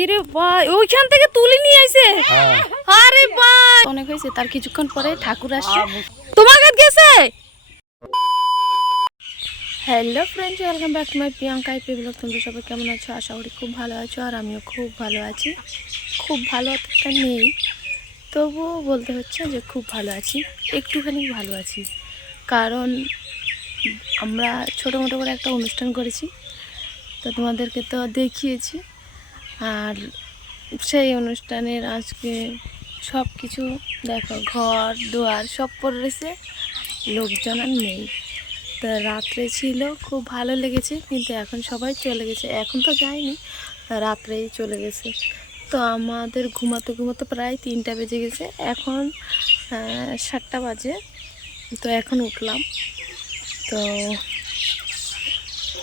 ইরে ভাই ওইখান থেকে তুলে নিয়ে আইছে। আরে ভাই অনেক হয়েছে, তার কিছুক্ষণ পরে ঠাকুর আসছে। তোমার কাছে গেছে। Hello friends, welcome back to my Priyanka IP blog. তোমরা সবাই কেমন আছো? আশা করি খুব ভালো আছো, আর আমিও খুব ভালো আছি। খুব ভালো অতটা নেই, তবুও বলতে হচ্ছে যে খুব ভালো আছি, একটুখানি ভালো আছি। কারণ আমরা ছোটো মোটো করে একটা অনুষ্ঠান করেছি, তো তোমাদেরকে তো দেখিয়েছি। আর সেই অনুষ্ঠানের আজকে সব কিছু দেখো, ঘর দুয়ার সব পড়ে রয়েছে, লোকজন আর নেই। তো রাত্রে ছিল, খুব ভালো লেগেছে, কিন্তু এখন সবাই চলে গেছে। এখন তো যায়নি, রাত্রেই চলে গেছে। তো আমাদের ঘুমাতে ঘুমাতে প্রায় 3টা বেজে গেছে। এখন 7টা বাজে, তো এখন উঠলাম। তো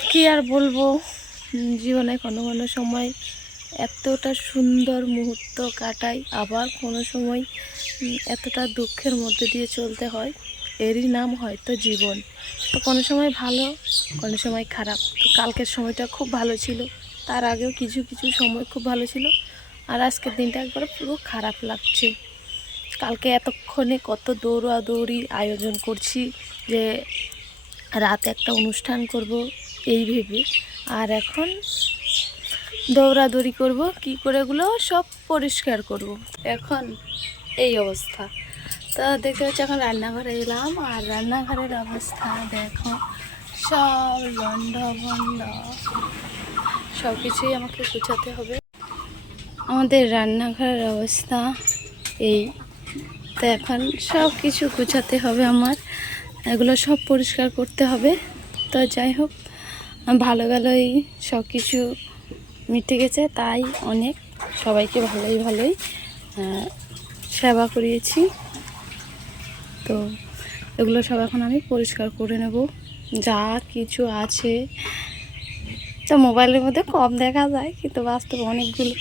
কি আর বলবো, জীবনে কোনো কোনো সময় এতটা সুন্দর মুহূর্ত কাটাই, আবার কোনো সময় এতটা দুঃখের মধ্যে দিয়ে চলতে হয়। এরই নাম হয়তো জীবন। তো কোনো সময় ভালো, কোনো সময় খারাপ। তো কালকের সময়টা খুব ভালো ছিল, তার আগেও কিছু কিছু সময় খুব ভালো ছিল, আর আজকের দিনটা একবার পুরো খারাপ লাগছে। কালকে এতক্ষণে কত দৌড়াদৌড়ি আয়োজন করছি যে রাতে একটা অনুষ্ঠান করব এই ভেবে, আর এখন দৌড়াদৌড়ি করব কি করে এগুলো সব পরিষ্কার করব। এখন এই অবস্থা। তো দেখতে হচ্ছে এখন রান্নাঘরে এলাম, আর রান্নাঘরের অবস্থা দেখো, সব লন্ডভন্ড, সব কিছুই আমাকে গুছাতে হবে। আমাদের রান্নাঘরের অবস্থা এই। তো এখন সব কিছু গুছাতে হবে আমার, এগুলো সব পরিষ্কার করতে হবে। তো যাই হোক, ভালো ভালোই সব কিছু মিটে গেছে, তাই অনেক সবাইকে ভালোই সেবা করিয়েছি। তো এগুলো সব এখন আমি পরিষ্কার করে নেব, যা কিছু আছে। তো মোবাইলের মধ্যে কম দেখা যায়, কিন্তু বাস্তবে অনেকগুলো।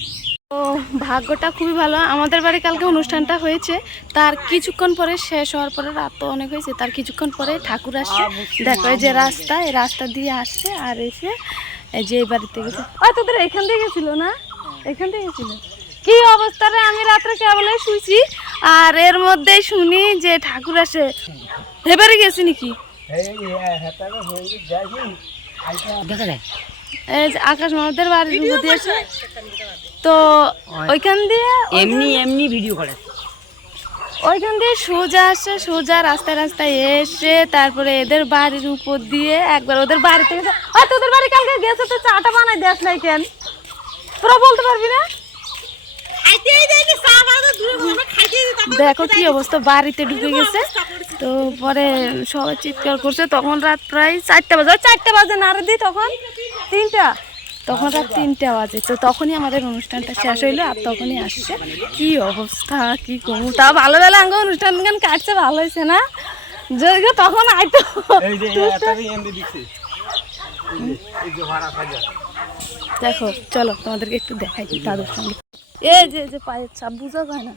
তো ভাগ্যটা খুবই ভালো, আমাদের বাড়ি কালকে অনুষ্ঠানটা হয়েছে, তার কিছুক্ষণ পরে শেষ হওয়ার পরে, রাত তো অনেক হয়েছে, তার কিছুক্ষণ পরে ঠাকুর আসছে। দেখো এই যে রাস্তা, এই রাস্তা দিয়ে আসছে, আর এসে এই যে এই বাড়িতে গেছে। তোদের এখান থেকে গেছিল না? এখান থেকে গেছিল। কি অবস্থা রে, আমি রাত্রে কেবলই শুইছি, আর এর মধ্যেই শুনি যে ঠাকুর আসে। এবারে গেছি নাকি? এই যে আকাশ মামাদের বাড়ির উপর দিয়েছে, তো ওইখান দিয়ে এমনি ভিডিও করে, ওইখান দিয়ে সোজা আসছে, সোজা রাস্তায় রাস্তায় এসে তারপরে এদের বাড়ির উপর দিয়ে একবার ওদের বাড়িতে গেছে। তোদের বাড়ি কালকে গেছে, তো চাটা বানাই দেখ নাই কেন? তোরা বলতে পারবি না? দেখো কি অবস্থা, বাড়িতে ঢুকে গেছে। তো পরে সবাই চিৎকার করছে, তখন রাত প্রায় 4টা বাজে। 4টা বাজে না রে দি, তখন 3টা, তখন রাত 3টা বাজে। তো তখনই আমাদের অনুষ্ঠানটা শেষ হইলো, আর তখনই আসছে। কি অবস্থা, কি কমু, তা ভালো ভালো আঙ্গ অনুষ্ঠান গান কাটছে, ভালো হয়েছে না? যদি তখন আইতো। দেখো চলো তোমাদেরকে একটু দেখাই দাদুর সঙ্গে। এই যে পায়ের ছাপ বুঝা যায় না,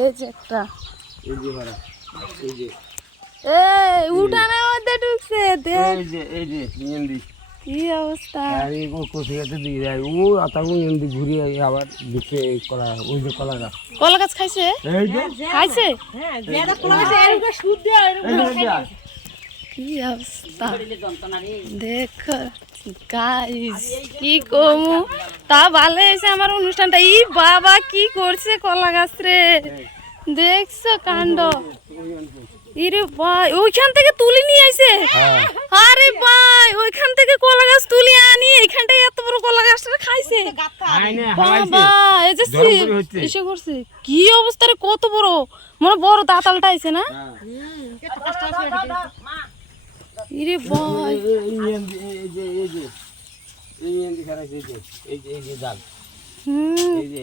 এই যে একটা উঠানের মধ্যে ঢুকছে, কি অবস্থা। কলা গাছ খাইছে, খাইছে, কি অবস্থা দেখো গাইস, কি কমু। তা ভালো হয়েছে আমার অনুষ্ঠানটা। ই বাবা কি করছে কলা গাছ রে, দেখছো কাণ্ড। ইরে ভাই ওইখান থেকে তুলে নিয়ে আইছে। আরে ভাই ওইখান থেকে কলা গাছ তুলে আনি এখানটায় এত বড় কলা গাছটা খাইছে। বাবা এই যে এসে করছে, কি অবস্থা রে, কত বড়, মানে বড় দাঁতালটা আইছে না? ইরে ভাই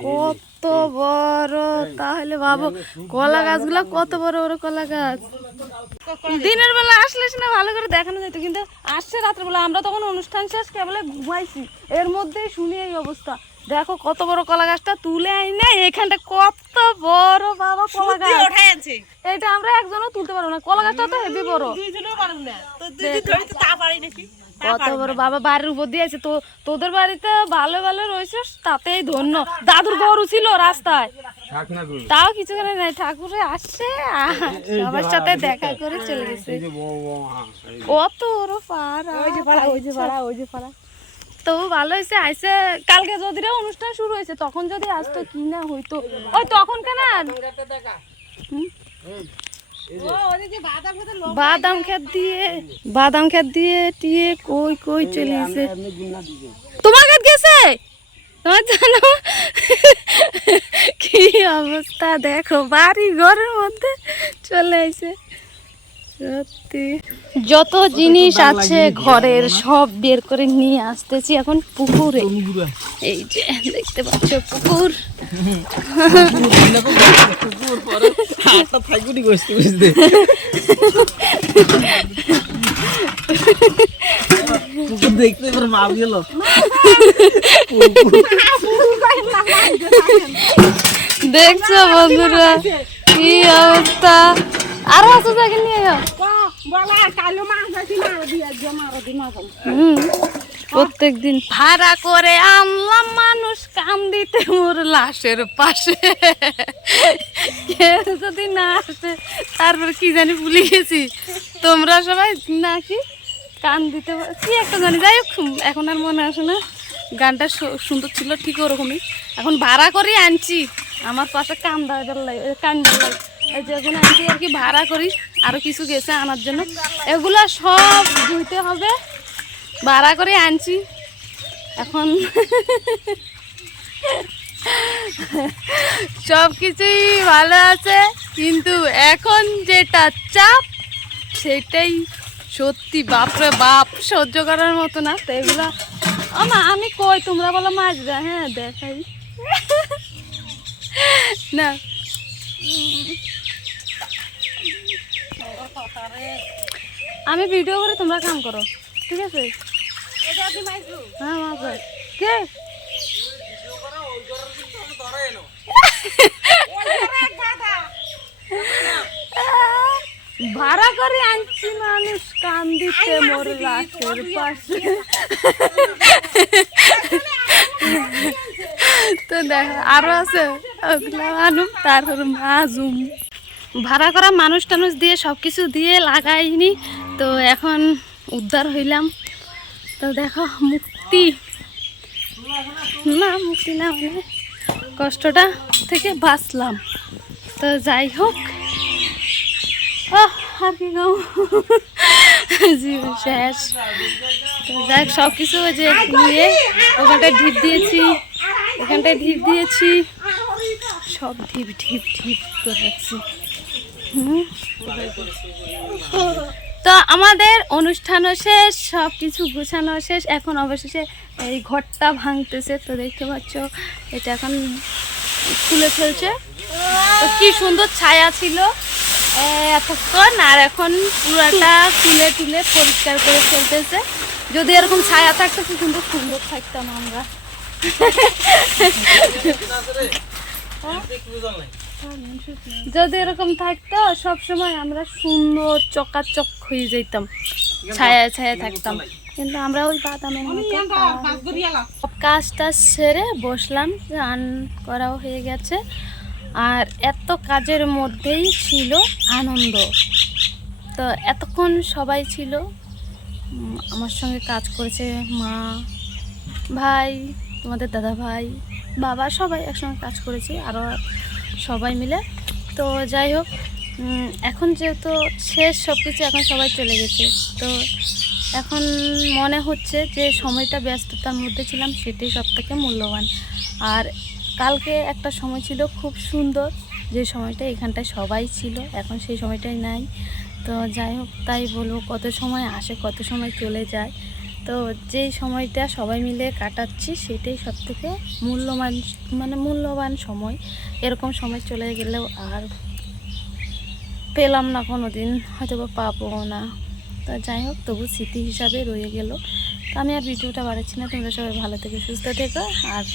কত বড়, তাহলে ভাবো কলা গাছগুলা কত বড় বড় কলা গাছ। দিনের বেলা আসলে না ভালো করে দেখানো যেত, কিন্তু আসছে রাত্রেবেলা, আমরা তখন অনুষ্ঠান শেষ কেবল ঘুমাইছি, এর মধ্যেই শুনি এই অবস্থা। দেখো কত বড় কলা গাছটা তুলে আইনা, এখানটা কত বড় বাবা কলা গাছ, এটা আমরা একজনও তুলতে পারবো না। কলা গাছটা তো হেভি বড়, কত বড় বাবা বাড়ির উপর দিয়ে আছে তো, তোদের বাড়িতে ভালো ভালো রয়েছে তাতেই ধন্য। দাদুর গরু ছিল রাস্তায়, তাও কিছু করে নাই, ঠাকুরে আসছে আর সবার সাথে দেখা করে চলে গেছে। কত বড় পাড়া, ওই যে পাড়া, ওই যে পাড়া, ওই যে পাড়া। তো ভালো হয়েছে আইসে, কালকে যদি অনুষ্ঠান শুরু হয়েছে তখন যদি আসতো কি না হইতো, ওই তখন কেন বাদাম খেত দিয়ে টিয়ে কই কই চলে গেছে। তোমার কাছে গেছে, তোমার জানো কি অবস্থা দেখো, বাড়ি ঘরের মধ্যে চলে আসে। সত্যি যত জিনিস আছে ঘরের সব বের করে নিয়ে আসতেছি এখন পুকুরে। এই যে দেখতে পাচ্ছ পুকুর, দেখতে এবার মাপ গেল। দেখছো বন্ধুরা কি অবস্থা। আরো আছে জায়গা নিয়ে প্রত্যেক দিন ভাড়া করে আনলাম, মানুষ কাম দিতে মোর লাশের পাশে। কেউ যদি না আসে তারপর কি জানি ভুলে গেছি, তোমরা সবাই নাকি কান দিতে কি একটা জানি, যাই হোক এখন আর মনে আসে না। গানটা সুন্দর ছিল ঠিক ওরকমই। এখন ভাড়া করে আনছি, আমার পাশে কান্দা যখন আনছি আর কি ভাড়া করি, আরো কিছু গেছে আনার জন্য, এগুলো সব ধুইতে হবে, ভাড়া করে আনছি। এখন সব কিছুই ভালো আছে, কিন্তু এখন যেটা চাপ সেটাই সত্যি বাপরে বাপ সহ্য করার মতো না। তো এগুলা আমি কই, তোমরা বলো মাজরা, হ্যাঁ দেখাই না। আমি ভিডিও করে তোমরা কাম করো, ঠিক আছে? হ্যাঁ মাছ কে ভাড়া করে আনছি, মানুষ কান দিতে মোর লাশের পাশে। তো দেখো আরো আছে, ওগুলা আনুম তারপর মাজুম। ভাড়া করা মানুষ টানুষ দিয়ে সবকিছু দিয়ে লাগাইনি, তো এখন উদ্ধার হইলাম। তো দেখো মুক্তি না, মুক্তি না মানে কষ্টটা থেকে বাঁচলাম। তো যাই হোক, আর কি গাও, জীবন শেষ। তো যাই হোক সব কিছু যে নিয়ে ওখানটায় ঢিপ দিয়েছি, এখানটায় ঢিপ দিয়েছি, সব ঢিপ ঢিপ ঢিপ করে রাখছি। তো আমাদের অনুষ্ঠানও শেষ, সব কিছু গোছানো শেষ, এখন অবশেষে এই ঘরটা ভাঙতেছে। তো দেখতে পাচ্ছ এটা এখন খুলে ফেলছে। তো কি সুন্দর ছায়া ছিল এতক্ষণ, আর এখন পুরাটা তুলে তুলে পরিষ্কার করে ফেলতেছে। যদি এরকম ছায়া থাকতো কি সুন্দর সুন্দর থাকতাম আমরা। যদি এরকম থাকতো সবসময় আমরা সুন্দর চকাচক হয়ে যেতাম, ছায়া ছায়া থাকতাম। কিন্তু আমরা ওই বাদামের মতো কাজটা সেরে বসলাম, রান করাও হয়ে গেছে। আর এত কাজের মধ্যেই ছিল আনন্দ। তো এতক্ষণ সবাই ছিল, আমার সঙ্গে কাজ করেছে মা, ভাই, তোমাদের দাদা ভাই, বাবা, সবাই একসঙ্গে কাজ করেছি, আরও সবাই মিলে। তো যাই হোক এখন যেহেতু শেষ সব কিছু, এখন সবাই চলে গেছে। তো এখন মনে হচ্ছে যে সময়টা ব্যস্ততার মধ্যে ছিলাম সেটাই সবথেকে মূল্যবান। আর কালকে একটা সময় ছিল খুব সুন্দর, যে সময়টা এখানটায় সবাই ছিল, এখন সেই সময়টাই নাই। তো যাই হোক তাই বলবো, কত সময় আসে কত সময় চলে যায়। তো যেই সময়টা সবাই মিলে কাটাচ্ছি সেটাই সবথেকে মূল্যবান সময়। এরকম সময় চলে গেলেও আর পেলাম না, কোনো দিন হয়তো বা পাবো না। তো যাই হোক তবু স্মৃতি হিসাবে রয়ে গেল। তো আমি আর ভিডিওটা বাড়াচ্ছি না, তোমরা সবাই ভালো থেকে সুস্থ থেকো। আর